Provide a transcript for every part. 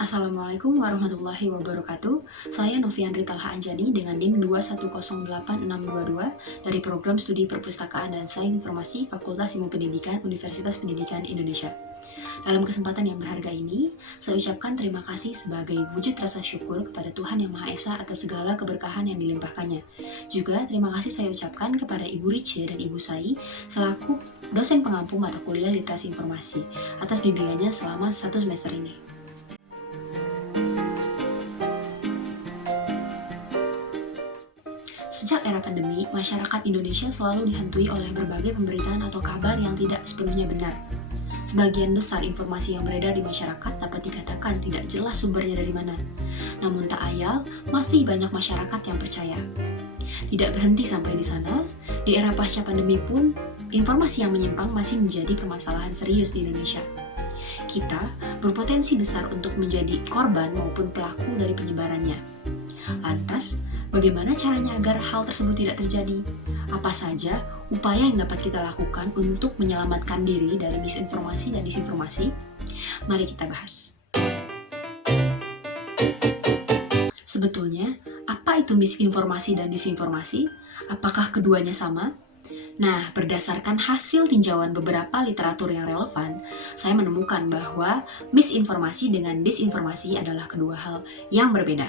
Assalamualaikum warahmatullahi wabarakatuh. Saya Noviandri Talha Anjani dengan NIM 2108622 dari Program Studi Perpustakaan dan Sains Informasi Fakultas Ilmu Pendidikan Universitas Pendidikan Indonesia. Dalam kesempatan yang berharga ini, saya ucapkan terima kasih sebagai wujud rasa syukur kepada Tuhan Yang Maha Esa atas segala keberkahan yang dilimpahkannya. Juga terima kasih saya ucapkan kepada Ibu Rice dan Ibu Sai selaku dosen pengampu mata kuliah Literasi Informasi atas bimbingannya selama 1 semester ini. Sejak era pandemi, masyarakat Indonesia selalu dihantui oleh berbagai pemberitaan atau kabar yang tidak sepenuhnya benar. Sebagian besar informasi yang beredar di masyarakat dapat dikatakan tidak jelas sumbernya dari mana. Namun tak ayal, masih banyak masyarakat yang percaya. Tidak berhenti sampai di sana, di era pasca pandemi pun, informasi yang menyimpang masih menjadi permasalahan serius di Indonesia. Kita berpotensi besar untuk menjadi korban maupun pelaku dari penyebarannya. Lantas, bagaimana caranya agar hal tersebut tidak terjadi? Apa saja upaya yang dapat kita lakukan untuk menyelamatkan diri dari misinformasi dan disinformasi? Mari kita bahas. Sebetulnya, apa itu misinformasi dan disinformasi? Apakah keduanya sama? Nah, berdasarkan hasil tinjauan beberapa literatur yang relevan, saya menemukan bahwa misinformasi dengan disinformasi adalah kedua hal yang berbeda.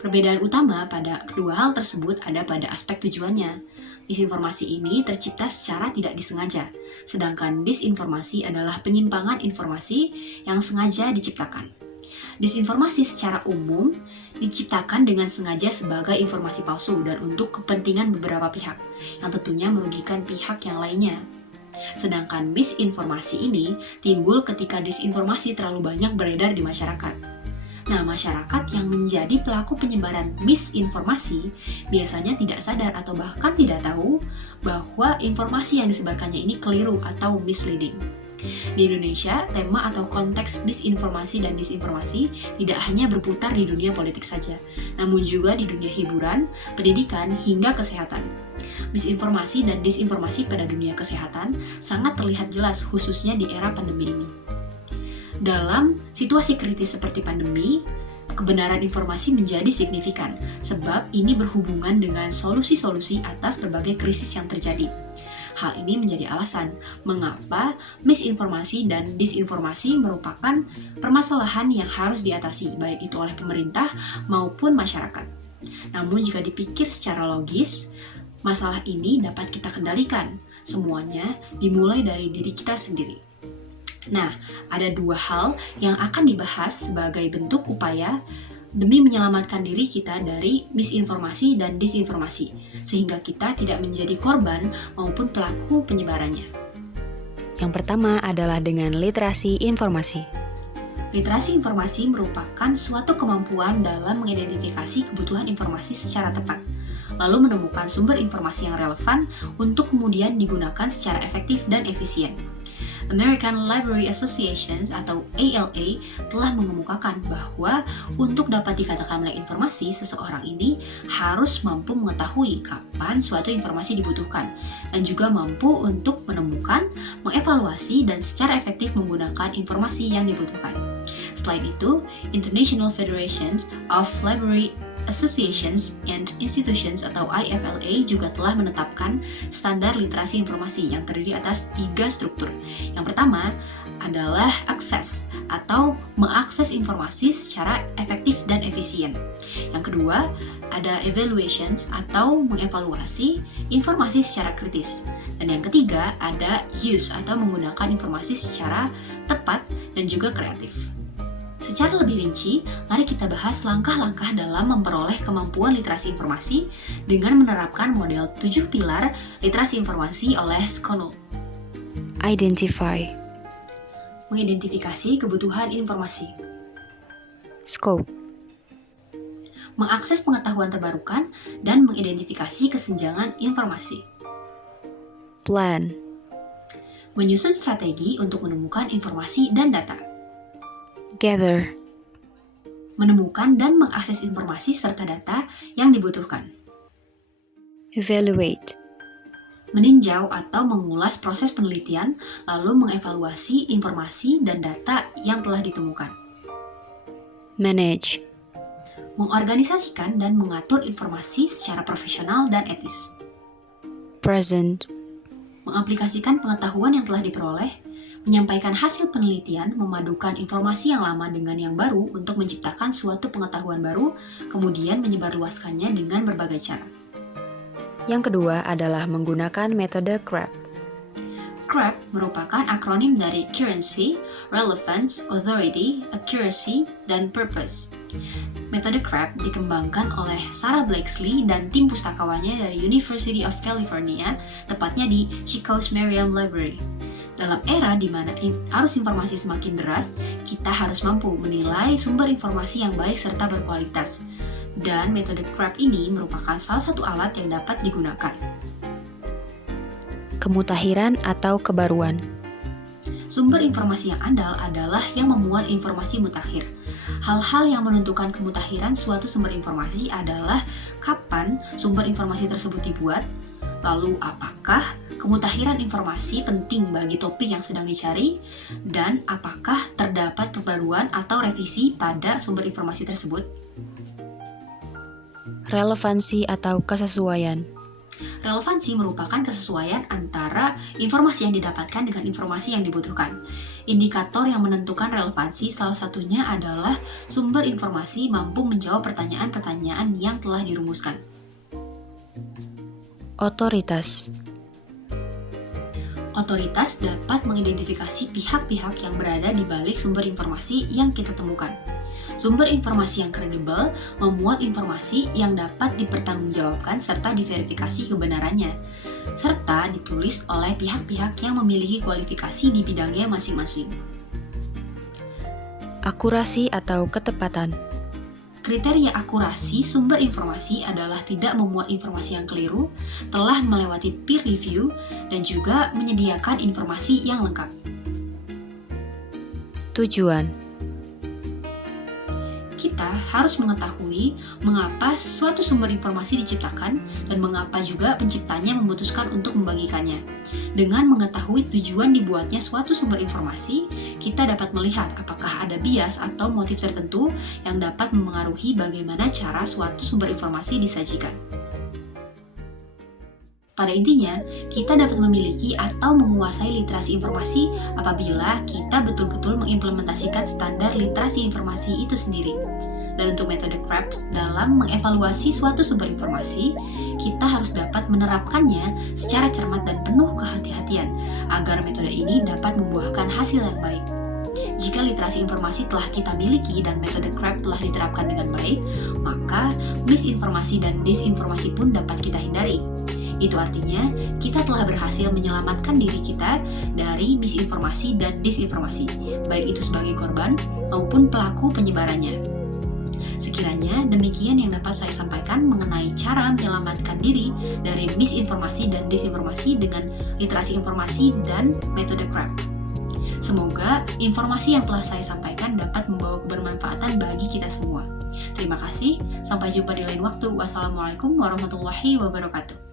Perbedaan utama pada kedua hal tersebut ada pada aspek tujuannya. Misinformasi ini tercipta secara tidak disengaja, sedangkan disinformasi adalah penyimpangan informasi yang sengaja diciptakan. Disinformasi secara umum diciptakan dengan sengaja sebagai informasi palsu dan untuk kepentingan beberapa pihak, yang tentunya merugikan pihak yang lainnya. Sedangkan misinformasi ini timbul ketika disinformasi terlalu banyak beredar di masyarakat. Nah, masyarakat yang menjadi pelaku penyebaran misinformasi biasanya tidak sadar atau bahkan tidak tahu bahwa informasi yang disebarkannya ini keliru atau misleading. Di Indonesia, tema atau konteks misinformasi dan disinformasi tidak hanya berputar di dunia politik saja, namun juga di dunia hiburan, pendidikan, hingga kesehatan. Misinformasi dan disinformasi pada dunia kesehatan sangat terlihat jelas khususnya di era pandemi ini. Dalam situasi kritis seperti pandemi, kebenaran informasi menjadi signifikan sebab ini berhubungan dengan solusi-solusi atas berbagai krisis yang terjadi. Hal ini menjadi alasan mengapa misinformasi dan disinformasi merupakan permasalahan yang harus diatasi baik itu oleh pemerintah maupun masyarakat. Namun jika dipikir secara logis, masalah ini dapat kita kendalikan. Semuanya dimulai dari diri kita sendiri. Nah, ada dua hal yang akan dibahas sebagai bentuk upaya demi menyelamatkan diri kita dari misinformasi dan disinformasi, sehingga kita tidak menjadi korban maupun pelaku penyebarannya. Yang pertama adalah dengan literasi informasi. Literasi informasi merupakan suatu kemampuan dalam mengidentifikasi kebutuhan informasi secara tepat, lalu menemukan sumber informasi yang relevan untuk kemudian digunakan secara efektif dan efisien. American Library Association atau ALA telah mengemukakan bahwa untuk dapat dikatakan melek informasi, seseorang ini harus mampu mengetahui kapan suatu informasi dibutuhkan dan juga mampu untuk menemukan, mengevaluasi, dan secara efektif menggunakan informasi yang dibutuhkan. Selain itu, International Federations of Library Associations and Institutions atau IFLA juga telah menetapkan standar literasi informasi yang terdiri atas 3 struktur. Yang pertama adalah akses atau mengakses informasi secara efektif dan efisien. Yang kedua ada evaluation atau mengevaluasi informasi secara kritis. Dan yang ketiga ada use atau menggunakan informasi secara tepat dan juga kreatif. Secara lebih rinci, mari kita bahas langkah-langkah dalam memperoleh kemampuan literasi informasi dengan menerapkan model 7 pilar literasi informasi oleh Schoenfeld. Identify. Mengidentifikasi kebutuhan informasi. Scope. Mengakses pengetahuan terbarukan dan mengidentifikasi kesenjangan informasi. Plan. Menyusun strategi untuk menemukan informasi dan data. Gather. Menemukan dan mengakses informasi serta data yang dibutuhkan. Evaluate. Meninjau atau mengulas proses penelitian, lalu mengevaluasi informasi dan data yang telah ditemukan. manage, mengorganisasikan dan mengatur informasi secara profesional dan etis, present, mengaplikasikan pengetahuan yang telah diperoleh, menyampaikan hasil penelitian, memadukan informasi yang lama dengan yang baru untuk menciptakan suatu pengetahuan baru, kemudian menyebarluaskannya dengan berbagai cara. Yang kedua adalah menggunakan metode CRAP. CRAP merupakan akronim dari Currency, Relevance, Authority, Accuracy, dan Purpose. Metode CRAP dikembangkan oleh Sarah Blakeslee dan tim pustakawannya dari University of California, tepatnya di Chicago's Merriam Library. Dalam era di mana arus informasi semakin deras, kita harus mampu menilai sumber informasi yang baik serta berkualitas. Dan metode CRAP ini merupakan salah satu alat yang dapat digunakan. Kemutakhiran atau kebaruan. Sumber informasi yang andal adalah yang memuat informasi mutakhir. Hal-hal yang menentukan kemutakhiran suatu sumber informasi adalah kapan sumber informasi tersebut dibuat, lalu apakah kemutakhiran informasi penting bagi topik yang sedang dicari, dan apakah terdapat perbaruan atau revisi pada sumber informasi tersebut. Relevansi atau kesesuaian. Relevansi merupakan kesesuaian antara informasi yang didapatkan dengan informasi yang dibutuhkan. Indikator yang menentukan relevansi salah satunya adalah sumber informasi mampu menjawab pertanyaan-pertanyaan yang telah dirumuskan. Otoritas. Otoritas dapat mengidentifikasi pihak-pihak yang berada di balik sumber informasi yang kita temukan. Sumber informasi yang kredibel memuat informasi yang dapat dipertanggungjawabkan serta diverifikasi kebenarannya, serta ditulis oleh pihak-pihak yang memiliki kualifikasi di bidangnya masing-masing. Akurasi atau ketepatan. Kriteria akurasi sumber informasi adalah tidak memuat informasi yang keliru, telah melewati peer review, dan juga menyediakan informasi yang lengkap. Tujuan. Kita harus mengetahui mengapa suatu sumber informasi diciptakan dan mengapa juga penciptanya memutuskan untuk membagikannya. Dengan mengetahui tujuan dibuatnya suatu sumber informasi, kita dapat melihat apakah ada bias atau motif tertentu yang dapat memengaruhi bagaimana cara suatu sumber informasi disajikan. Pada intinya, kita dapat memiliki atau menguasai literasi informasi apabila kita betul-betul mengimplementasikan standar literasi informasi itu sendiri. Dan untuk metode CRAP dalam mengevaluasi suatu sumber informasi, kita harus dapat menerapkannya secara cermat dan penuh kehati-hatian agar metode ini dapat membuahkan hasil yang baik. Jika literasi informasi telah kita miliki dan metode CRAP telah diterapkan dengan baik, maka misinformasi dan disinformasi pun dapat kita hindari. Itu artinya, kita telah berhasil menyelamatkan diri kita dari misinformasi dan disinformasi, baik itu sebagai korban maupun pelaku penyebarannya. Sekiranya demikian yang dapat saya sampaikan mengenai cara menyelamatkan diri dari misinformasi dan disinformasi dengan literasi informasi dan metode CRAP. Semoga informasi yang telah saya sampaikan dapat membawa kebermanfaatan bagi kita semua. Terima kasih, sampai jumpa di lain waktu. Wassalamualaikum warahmatullahi wabarakatuh.